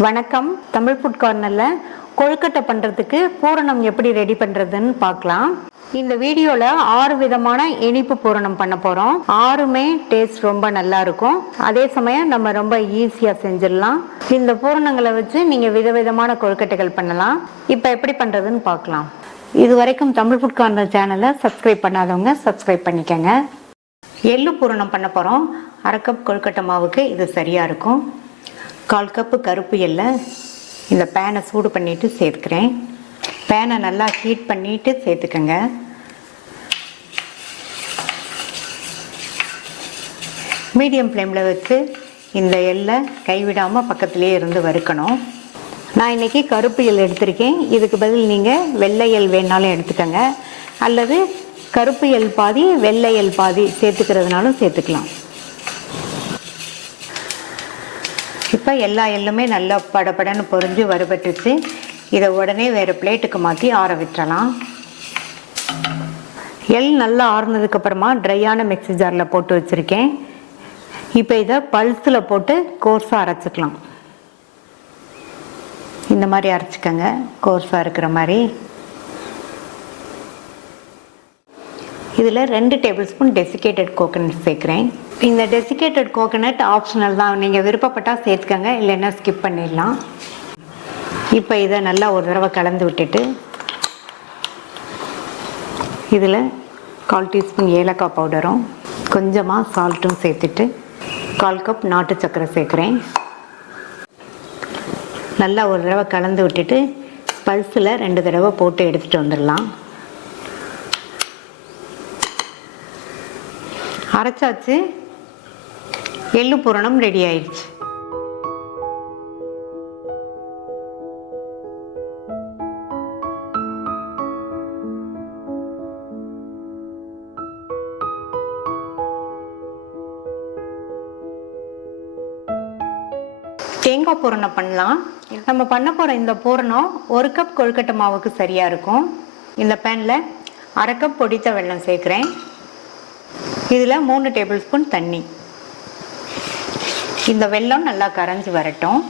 வணக்கம். தமிழ் ஃபுட் கார்னரில் கொழுக்கட்டை பண்ணுறதுக்கு பூரணம் எப்படி ரெடி பண்ணுறதுன்னு பார்க்கலாம். இந்த வீடியோவில் 6 விதமான இனிப்பு பூரணம் பண்ண போகிறோம். 6மே டேஸ்ட் ரொம்ப நல்லா இருக்கும். அதே சமயம் நம்ம ரொம்ப ஈஸியாக செஞ்சிடலாம். இந்த பூரணங்களை வச்சு நீங்கள் விதவிதமான கொழுக்கட்டைகள் பண்ணலாம். இப்போ எப்படி பண்ணுறதுன்னு பார்க்கலாம். இது வரைக்கும் தமிழ் ஃபுட் கார்னர் சேனலை சப்ஸ்கிரைப் பண்ணாதவங்க சப்ஸ்கிரைப் பண்ணிக்கோங்க. எள்ளு பூரணம் பண்ண போகிறோம். 1/2 கப் கொழுக்கட்டை மாவுக்கு இது சரியாக இருக்கும். 1/4 கப்பு கருப்பு எள்ளை இந்த பேனை சூடு பண்ணிவிட்டு சேர்த்துக்கிறேன். பேனை நல்லா ஹீட் பண்ணிவிட்டு சேர்த்துக்கங்க. மீடியம் ஃப்ளேமில் வச்சு இந்த எள்ளை கைவிடாமல் பக்கத்துலேயே இருந்து வறுக்கணும். நான் இன்றைக்கி கருப்பு எள் எடுத்திருக்கேன். இதுக்கு பதில் நீங்கள் வெள்ளை எள் வேணாலும் எடுத்துக்கோங்க, அல்லது கருப்பு எள் பாதி வெள்ளை எள் பாதி சேர்த்துக்கிறதுனாலும் சேர்த்துக்கலாம். இப்போ எல்லா எள்ளுமே நல்லா படப்படன்னு பொரிஞ்சு வறுபட்டுச்சு. இதை உடனே வேறு பிளேட்டுக்கு மாற்றி ஆற விட்டுறலாம். எள் நல்லா ஆறுனதுக்கப்புறமா ட்ரையான மிக்ஸி ஜாரில் போட்டு வச்சுருக்கேன். இப்போ இதை பல்ஸில் போட்டு கோர்ஸாக அரைச்சிக்கலாம். இந்த மாதிரி அரைச்சிக்கோங்க, கோர்ஸாக இருக்கிற மாதிரி. இதில் 2 டேபிள் ஸ்பூன் டெசிகேட்டட் கோகனட் சேர்க்குறேன். இந்த டெசிகேட்டட் கோகனட் ஆப்ஷனல் தான், நீங்கள் விருப்பப்பட்டால் சேர்த்துக்கங்க, இல்லைன்னா ஸ்கிப் பண்ணிடலாம். இப்போ இதை நல்லா ஒரு தடவை கலந்து விட்டுட்டு இதில் 1/4 டீஸ்பூன் ஏலக்காய் பவுடரும் கொஞ்சமாக சால்ட்டும் சேர்த்துட்டு 1/4 கப் நாட்டு சர்க்கரை சேர்க்குறேன். நல்லா ஒரு தடவை கலந்து விட்டுட்டு பல்ஸில் 2 தடவை போட்டு எடுத்துகிட்டு வந்துடலாம். அரைச்சாச்சு. எள்ளு பூரணம் ரெடி ஆயிடுச்சு. தேங்காய் பூரணம் பண்ணலாம். நம்ம பண்ண போகிற இந்த பூரணம் 1 கப் கொழுக்கட்டை மாவுக்கு சரியாக இருக்கும். இந்த பேனில் 1/2 கப் பொடித்த வெல்லம் சேர்க்குறேன். இதில் 3 டேபிள் ஸ்பூன் தண்ணி. இந்த வெல்லம் நல்லா கரைஞ்சி வரட்டும்.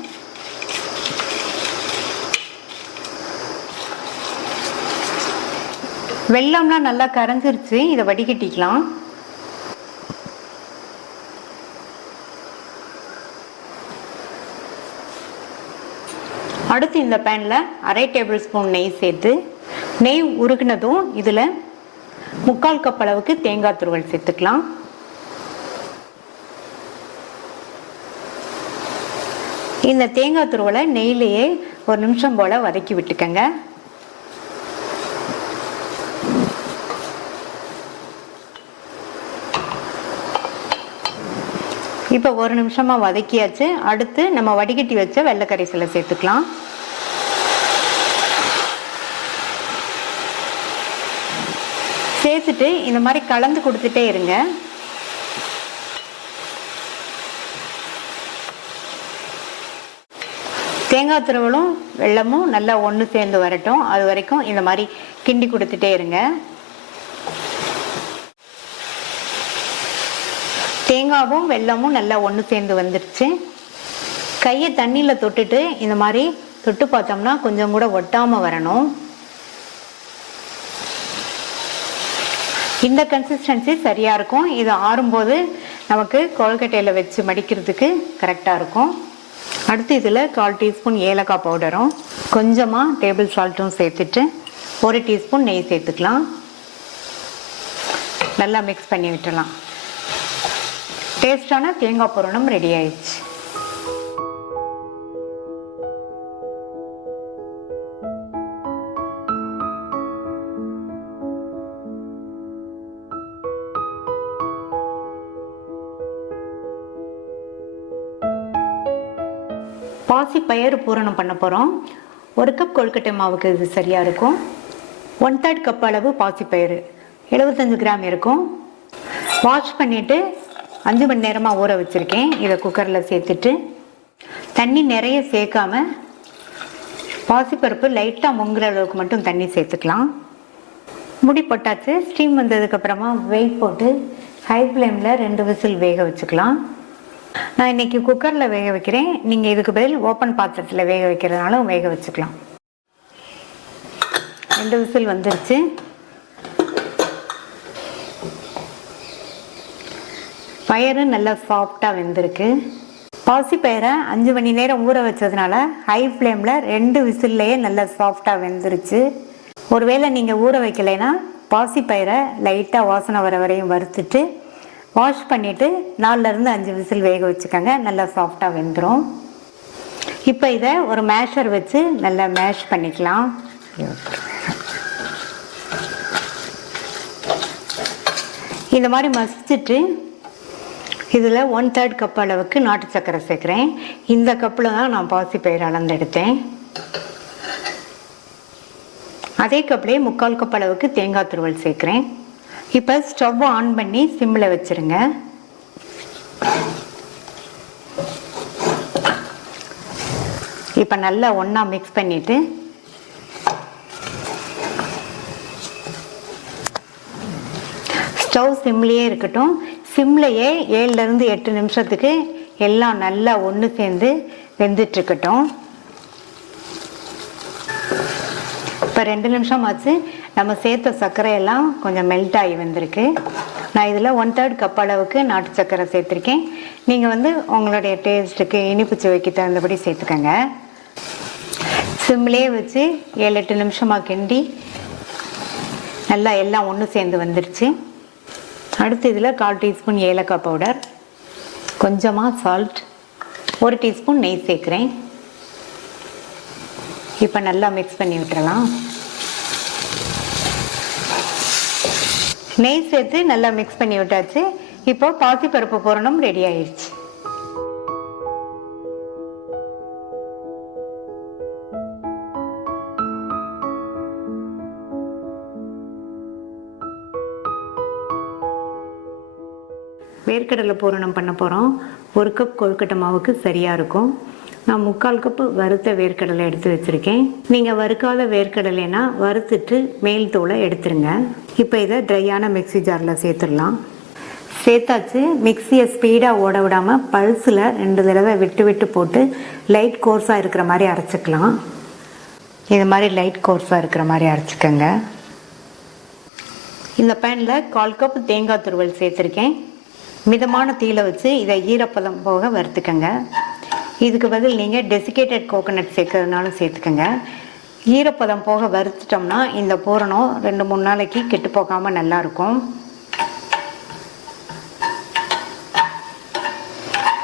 வெல்லம்லாம் நல்லா கரைஞ்சிருச்சு. இதை வடிகட்டிக்கலாம். அடுத்து இந்த பேனில் 1/2 டேபிள் ஸ்பூன் நெய் சேர்த்து, நெய் உருகினதும் இதில் 3/4 கப் அளவுக்கு தேங்காய் துருவல் சேர்த்துக்கலாம். இந்த தேங்காய் துருவலை நெய்லேயே 1 நிமிஷம் போல் வதக்கி விட்டுக்கங்க. இப்போ 1 நிமிஷமாக வதக்கியாச்சு. அடுத்து நம்ம வடிகட்டி வச்ச வெள்ளை கரைசலை சேர்த்துக்கலாம். சேர்த்துட்டு இந்த மாதிரி கலந்து கொடுத்துட்டே இருங்க. தேங்காய் துருவலும் வெல்லமும் நல்லா ஒன்று சேர்ந்து வரட்டும். அது வரைக்கும் இந்த மாதிரி கிண்டி கொடுத்துட்டே இருங்க. தேங்காவும் வெல்லமும் நல்லா ஒன்று சேர்ந்து வந்துடுச்சு. கையை தண்ணியில் தொட்டுட்டு இந்த மாதிரி தொட்டு பார்த்தோம்னா கொஞ்சம் கூட ஒட்டாமல் வரணும். இந்த கன்சிஸ்டன்சி சரியாக இருக்கும். இது ஆறும்போது நமக்கு கொழுக்கட்டையில் வச்சு மடிக்கிறதுக்கு கரெக்டாக இருக்கும். அடுத்து இதில் 1/4 டீஸ்பூன் ஏலக்காய் பவுடரும் கொஞ்சமாக டேபிள் சால்ட்டும் சேர்த்துட்டு 1 டீஸ்பூன் நெய் சேர்த்துக்கலாம். நல்லா மிக்ஸ் பண்ணி விட்டுலாம். டேஸ்டான தேங்காய் பூரணம் ரெடி ஆயிடுச்சு. பாசி பயிறு பூரணம் பண்ண போகிறோம். 1 கப் கொழுக்கட்டை மாவுக்கு இது சரியாக இருக்கும். 1/3 கப் அளவு பாசி பயிறு 75 கிராம் இருக்கும். வாஷ் பண்ணிவிட்டு 5 மணி நேரமாக ஊற வச்சுருக்கேன். இதை குக்கரில் சேர்த்துட்டு தண்ணி நிறைய சேர்க்காம பாசிப்பருப்பு லைட்டாக முங்குற அளவுக்கு மட்டும் தண்ணி சேர்த்துக்கலாம். முடி போட்டாச்சு. ஸ்டீம் வந்ததுக்கப்புறமா வெயிட் போட்டு ஹை ஃப்ளேமில் 2 விசில் வேக வச்சுக்கலாம். நான் இன்றைக்கி குக்கரில் வேக வைக்கிறேன். நீங்கள் இதுக்கு பதில் ஓப்பன் பாத்திரத்தில் வேக வைக்கிறதுனாலும் வேக வச்சுக்கலாம். 2 விசில் வந்துருச்சு. பயிறு நல்லா சாஃப்டாக வெந்திருக்கு. பாசிப்பயிரை 5 மணி நேரம் ஊற வச்சதுனால ஹை ஃப்ளேமில் 2 விசில்லையே நல்லா சாஃப்டாக வெந்துருச்சு. ஒருவேளை நீங்கள் ஊற வைக்கலைன்னா பாசிப்பயிரை லைட்டாக வாசனை வர வரையும் வறுத்துட்டு வாஷ் பண்ணிவிட்டு 4லேருந்து 5 விசில் வேக வச்சுக்கோங்க. நல்லா சாஃப்டாக வெந்துடும். இப்போ இதை ஒரு மேஷர் வச்சு நல்லா மேஷ் பண்ணிக்கலாம். இந்த மாதிரி மசிச்சுட்டு இதில் 1/3 கப் அளவுக்கு நாட்டு சர்க்கரை சேர்க்குறேன். இந்த கப்பில் தான் நான் பாசிப்பயிறு அளந்து எடுத்தேன். அதே கப்லேயே 3/4 கப் அளவுக்கு தேங்காய் துருவல் சேர்க்குறேன். இப்போ ஸ்டவ் ஆன் பண்ணி சிம்மில் வச்சுருங்க. இப்போ நல்லா ஒன்றா மிக்ஸ் பண்ணிவிட்டு ஸ்டவ் சிம்லேயே இருக்கட்டும். சிம்லையே 7லேருந்து 8 நிமிஷத்துக்கு எல்லாம் நல்லா ஒன்று சேர்ந்து வெந்துட்டுருக்கட்டும். இப்போ 2 நிமிஷம் ஆச்சு. நம்ம சேர்த்த சர்க்கரையெல்லாம் கொஞ்சம் மெல்ட் ஆகி வந்திருக்கு. நான் இதில் 1/3 கப் அளவுக்கு நாட்டு சர்க்கரை சேர்த்துருக்கேன். நீங்கள் வந்து உங்களுடைய டேஸ்ட்டுக்கு இனிப்பு சுவைக்கு தகுந்தபடி சேர்த்துக்கோங்க. சிம்லேயே வச்சு 7-8 நிமிஷமாக கிண்டி நல்லா எல்லாம் ஒன்று சேர்ந்து வந்துருச்சு. அடுத்து இதில் 1/4 டீஸ்பூன் ஏலக்காய் பவுடர், கொஞ்சமாக சால்ட், 1 டீஸ்பூன் நெய் சேர்க்குறேன். இப்போ நல்லா மிக்ஸ் பண்ணி விட்டுறலாம். நெய் சேர்த்து நல்லா மிக்ஸ் பண்ணி விட்டாச்சு. இப்போ பாசிப்பருப்பு பூரணம் ரெடி ஆயிடுச்சு. வேர்க்கடலை பூரணம் பண்ண போகிறோம். 1 கப் கொழுக்கட்டை மாவுக்கு சரியாக இருக்கும். நான் 3/4 கப்பு வறுத்த வேர்க்கடலை எடுத்து வச்சுருக்கேன். நீங்கள் வறுக்காத வேர்க்கடலைனா வறுத்துட்டு மேல் தோலை எடுத்துருங்க. இப்போ இதை ட்ரையான மிக்ஸி ஜாரில் சேர்த்துடலாம். சேர்த்தாச்சு. மிக்ஸியை ஸ்பீடாக ஓட விடாமல் பல்ஸில் 2 தடவை விட்டு விட்டு போட்டு லைட் கோர்ஸாக இருக்கிற மாதிரி அரைச்சிக்கலாம். இது மாதிரி லைட் கோர்ஸாக இருக்கிற மாதிரி அரைச்சிக்கோங்க. இந்த பேனில் 1/4 கப் தேங்காய் துருவல் சேர்த்துருக்கேன். மிதமான தீயில வச்சு இதை ஈரப்பதம் போக வறுத்துக்கங்க. இதுக்கு பதில் நீங்கள் டெசிகேட்டட் கோகோனட் சேர்க்கறதுனாலும் சேர்த்துக்கோங்க. ஈரப்பதம் போக வறுத்துட்டோம்னா இந்த பூரணம் 2-3 நாளைக்கு கெட்டு போகாமல் நல்லாயிருக்கும்.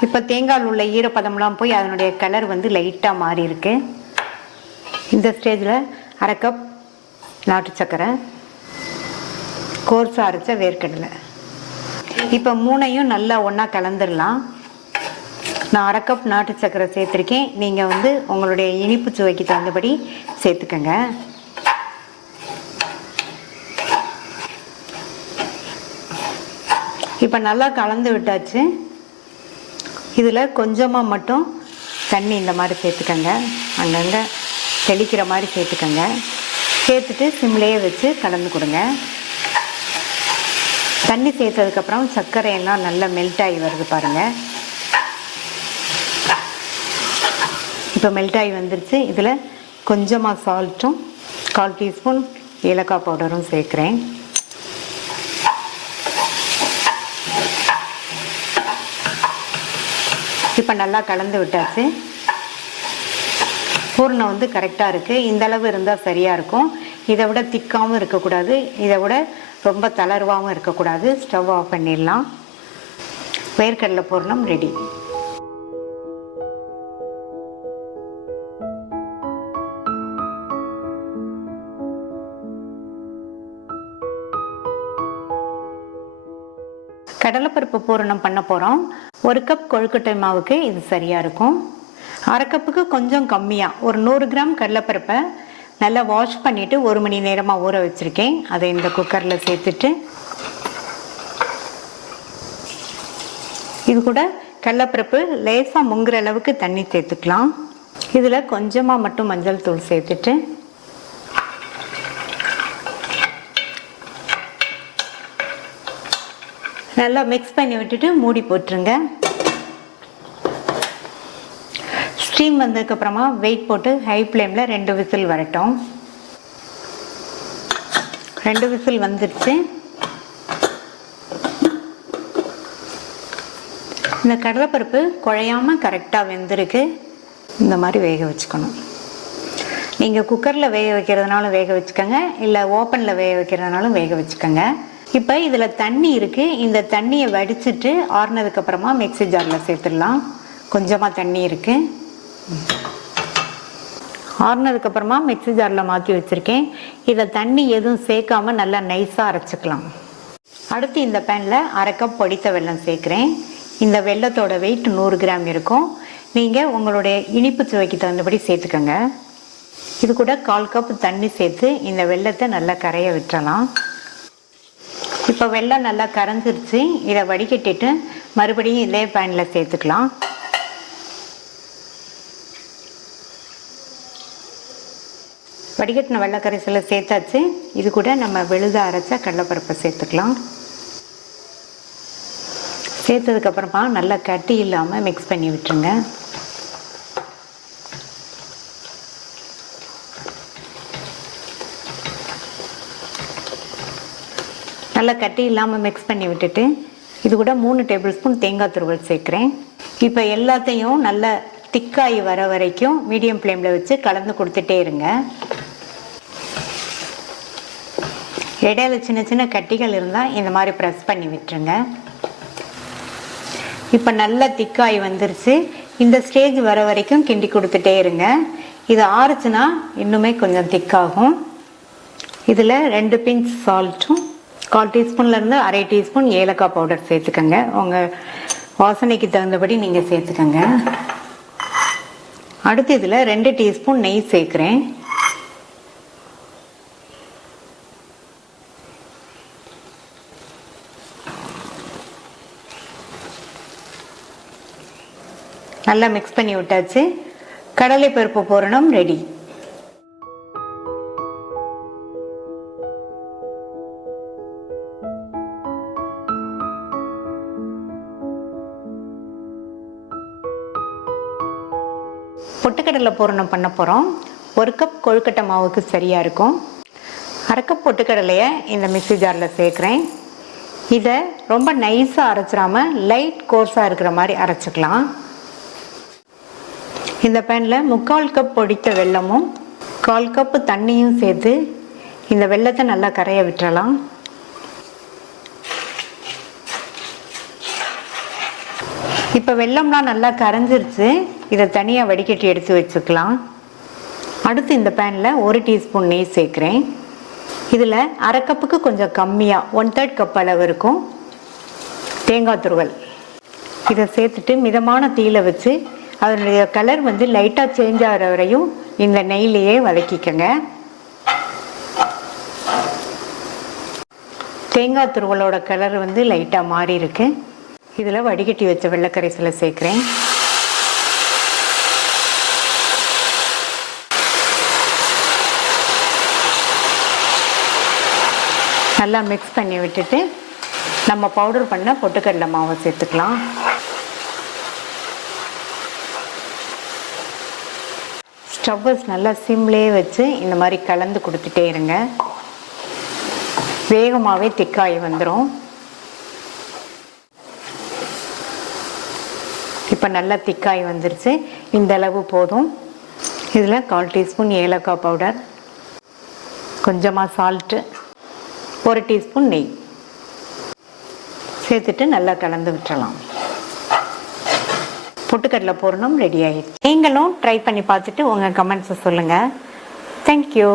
இப்போ தேங்காயில் உள்ள ஈரப்பதம்லாம் போய் அதனுடைய கலர் வந்து லைட்டாக மாறி இருக்கு. இந்த ஸ்டேஜில் 1/2 கப் நாட்டு சர்க்கரை, கோர்ஸாக அரைச்ச வேர்க்கடலை, இப்போ 3ஐயும் நல்லா ஒன்றா கலந்துடலாம். நான் 1/2 கப் நாட்டு சர்க்கரை சேர்த்துருக்கேன். நீங்கள் வந்து உங்களுடைய இனிப்பு சுவைக்கு தகுந்தபடி சேர்த்துக்கங்க. இப்போ நல்லா கலந்து விட்டாச்சு. இதில் கொஞ்சமாக மட்டும் தண்ணி இந்த மாதிரி சேர்த்துக்கங்க. அங்கங்கே தெளிக்கிற மாதிரி சேர்த்துக்கங்க. சேர்த்துட்டு சிம்லேயே வச்சு கலந்து கொடுங்க. தண்ணி சேர்த்ததுக்கப்புறம் சர்க்கரையெல்லாம் நல்லா மெல்ட் ஆகி வருது பாருங்கள். இப்போ மெல்ட் ஆகி வந்துருச்சு. இதில் கொஞ்சமாக சால்ட்டும் 1/4 டீஸ்பூன் ஏலக்காய் பவுடரும் சேர்க்குறேன். இப்போ நல்லா கலந்து விட்டாச்சு. பூர்ணம் வந்து கரெக்டாக இருக்குது. இந்த அளவு இருந்தால் சரியாக இருக்கும். இதை விட திக்காகவும் இருக்கக்கூடாது, இதை விட ரொம்ப தளர்வாகவும் இருக்கக்கூடாது. ஸ்டவ் ஆஃப் பண்ணிடலாம். வேர்க்கடலை பூர்ணம் ரெடி. கடலைப்பருப்பு பூரணம் பண்ண போகிறோம். 1 கப் கொழுக்கட்டை மாவுக்கு இது சரியாக இருக்கும். 1/2 கப்புக்கு கொஞ்சம் கம்மியாக ஒரு 100 கிராம் கடலைப்பருப்பை நல்லா வாஷ் பண்ணிவிட்டு 1 மணி நேரமாக ஊற வச்சுருக்கேன். அதை இந்த குக்கரில் சேர்த்துட்டு இது கூட கடலைப்பருப்பு லேசாக முங்குற அளவுக்கு தண்ணி சேர்த்துக்கலாம். இதில் கொஞ்சமாக மட்டும் மஞ்சள் தூள் சேர்த்துட்டு நல்லா மிக்ஸ் பண்ணி விட்டுட்டு மூடி போட்டுருங்க. ஸ்டீம் வந்ததுக்கப்புறமா வெயிட் போட்டு ஹை ஃப்ளேமில் 2 விசில் வரட்டும். 2 விசில் வந்துடுச்சு. இந்த கடலைப்பருப்பு குழையாமல் கரெக்டாக வெந்திருக்கு. இந்த மாதிரி வேக வச்சுக்கணும். நீங்கள் குக்கரில் வேக வைக்கிறதுனாலும் வேக வச்சுக்கோங்க, இல்லை ஓப்பனில் வேக வைக்கிறதுனாலும் வேக வச்சுக்கோங்க. இப்போ இதில் தண்ணி இருக்குது. இந்த தண்ணியை வடிச்சிட்டு ஆறுனதுக்கப்புறமா மிக்ஸி ஜாரில் சேர்த்துடலாம். கொஞ்சமாக தண்ணி இருக்குது. ஆறுனதுக்கப்புறமா மிக்ஸி ஜாரில் மாற்றி வச்சுருக்கேன். இதை தண்ணி எதுவும் சேர்க்காம நல்லா நைஸாக அரைச்சிக்கலாம். அடுத்து இந்த பேனில் 1/2 கப் பொடித்த வெல்லம் சேர்க்குறேன். இந்த வெல்லத்தோட வெயிட் 100 கிராம் இருக்கும். நீங்கள் உங்களுடைய இனிப்பு சுவைக்கு தகுந்தபடி சேர்த்துக்கோங்க. இது கூட 1/4 கப் தண்ணி சேர்த்து இந்த வெல்லத்தை நல்லா கரைய விட்டுறலாம். இப்போ வெல்லம் நல்லா கரைஞ்சிருச்சு. இதை வடிகட்டிட்டு மறுபடியும் இதே பேனில் சேர்த்துக்கலாம். வடிகட்டின வெள்ளை கரைசலை சேர்த்தாச்சு. இது கூட நம்ம விழுத அரைச்ச கடலைப்பருப்பை சேர்த்துக்கலாம். சேர்த்ததுக்கப்புறமா நல்லா கட்டி இல்லாமல் மிக்ஸ் பண்ணி விட்டுருங்க. நல்லா கட்டி இல்லாமல் மிக்ஸ் பண்ணி விட்டுட்டு இது கூட 3 டேபிள் ஸ்பூன் தேங்காய் துருவல் சேர்க்குறேன். இப்போ எல்லாத்தையும் நல்லா திக்காகி வர வரைக்கும் மீடியம் ஃப்ளேமில் வச்சு கலந்து கொடுத்துட்டே இருங்க. இடையில சின்ன சின்ன கட்டிகள் இருந்தால் இந்த மாதிரி ப்ரெஸ் பண்ணி விட்டுருங்க. இப்போ நல்லா திக்காகி வந்துருச்சு. இந்த ஸ்டேஜ் வர வரைக்கும் கிண்டி கொடுத்துட்டே இருங்க. இது ஆறுச்சுன்னா இன்னுமே கொஞ்சம் திக்காகும். இதில் 2 பிஞ்ச் சால்ட்டும் 1/4 டீஸ்பூன்லேருந்து 1/2 டீஸ்பூன் ஏலக்காய் பவுடர் சேர்த்துக்கோங்க. உங்கள் வாசனைக்கு தகுந்தபடி நீங்கள் சேர்த்துக்கோங்க. அடுத்து இதில் 2 டீஸ்பூன் நெய் சேர்க்குறேன். நல்லா மிக்ஸ் பண்ணி விட்டாச்சு. கடலை பருப்பு பூரணம் ரெடி. பொட்டுக்கடலை பூரணம் பண்ண போகிறோம். 1 கப் கொழுக்கட்டை மாவுக்கு சரியாக இருக்கும். 1/2 கப் பொட்டுக்கடலையை இந்த மிக்ஸி ஜாரில் சேர்க்குறேன். இதை ரொம்ப நைஸாக அரைச்சிடாம லைட் கோர்ஸாக இருக்கிற மாதிரி அரைச்சிக்கலாம். இந்த பேனில் 3/4 கப் பொடித்த வெல்லமும் 1/4 கப்பு தண்ணியும் சேர்த்து இந்த வெல்லத்தை நல்லா கரைய விட்டுறலாம். இப்போ வெல்லம்லாம் நல்லா கரைஞ்சிருச்சு. இதை தனியாக வடிகட்டி எடுத்து வச்சுக்கலாம். அடுத்து இந்த பேனில் 1 டீஸ்பூன் நெய் சேர்க்குறேன். இதில் 1/2 கப்புக்கு கொஞ்சம் கம்மியாக 1/3 கப் அளவு இருக்கும் தேங்காய் துருவல். இதை சேர்த்துட்டு மிதமான தீயில வச்சு அதனுடைய கலர் வந்து லைட்டாக சேஞ்ச் ஆகிற வரையும் இந்த நெய்லேயே வதக்கிக்கங்க. தேங்காய் துருவலோட கலர் வந்து லைட்டாக மாறி இருக்கு. இதில் வடிகட்டி வச்ச வெள்ளைக்கரைசலை சேர்க்குறேன். நல்லா மிக்ஸ் பண்ணி விட்டுட்டு நம்ம பவுடர் பண்ண பொட்டுக்கடலை மாவை சேர்த்துக்கலாம். ஸ்டவ்ஸ் நல்லா சிம்லேயே வச்சு இந்த மாதிரி கலந்து கொடுத்துட்டே இருங்க. வேகமாகவே திக்காய் வந்துடும். இப்போ நல்லா திக்காய் வந்துருச்சு. இந்த அளவு போதும். இதில் 1/4 டீஸ்பூன் ஏலக்காய் பவுடர், கொஞ்சமாக சால்ட்டு, 1 டீஸ்பூன் நெய் சேர்த்துட்டு நல்லா கலந்து விட்டுறலாம். பொட்டுக்கடலை பூரணம் ரெடி ஆகிடுச்சு. நீங்களும் ட்ரை பண்ணி பார்த்துட்டு உங்கள் கமெண்ட்ஸை சொல்லுங்கள். தேங்க்யூ.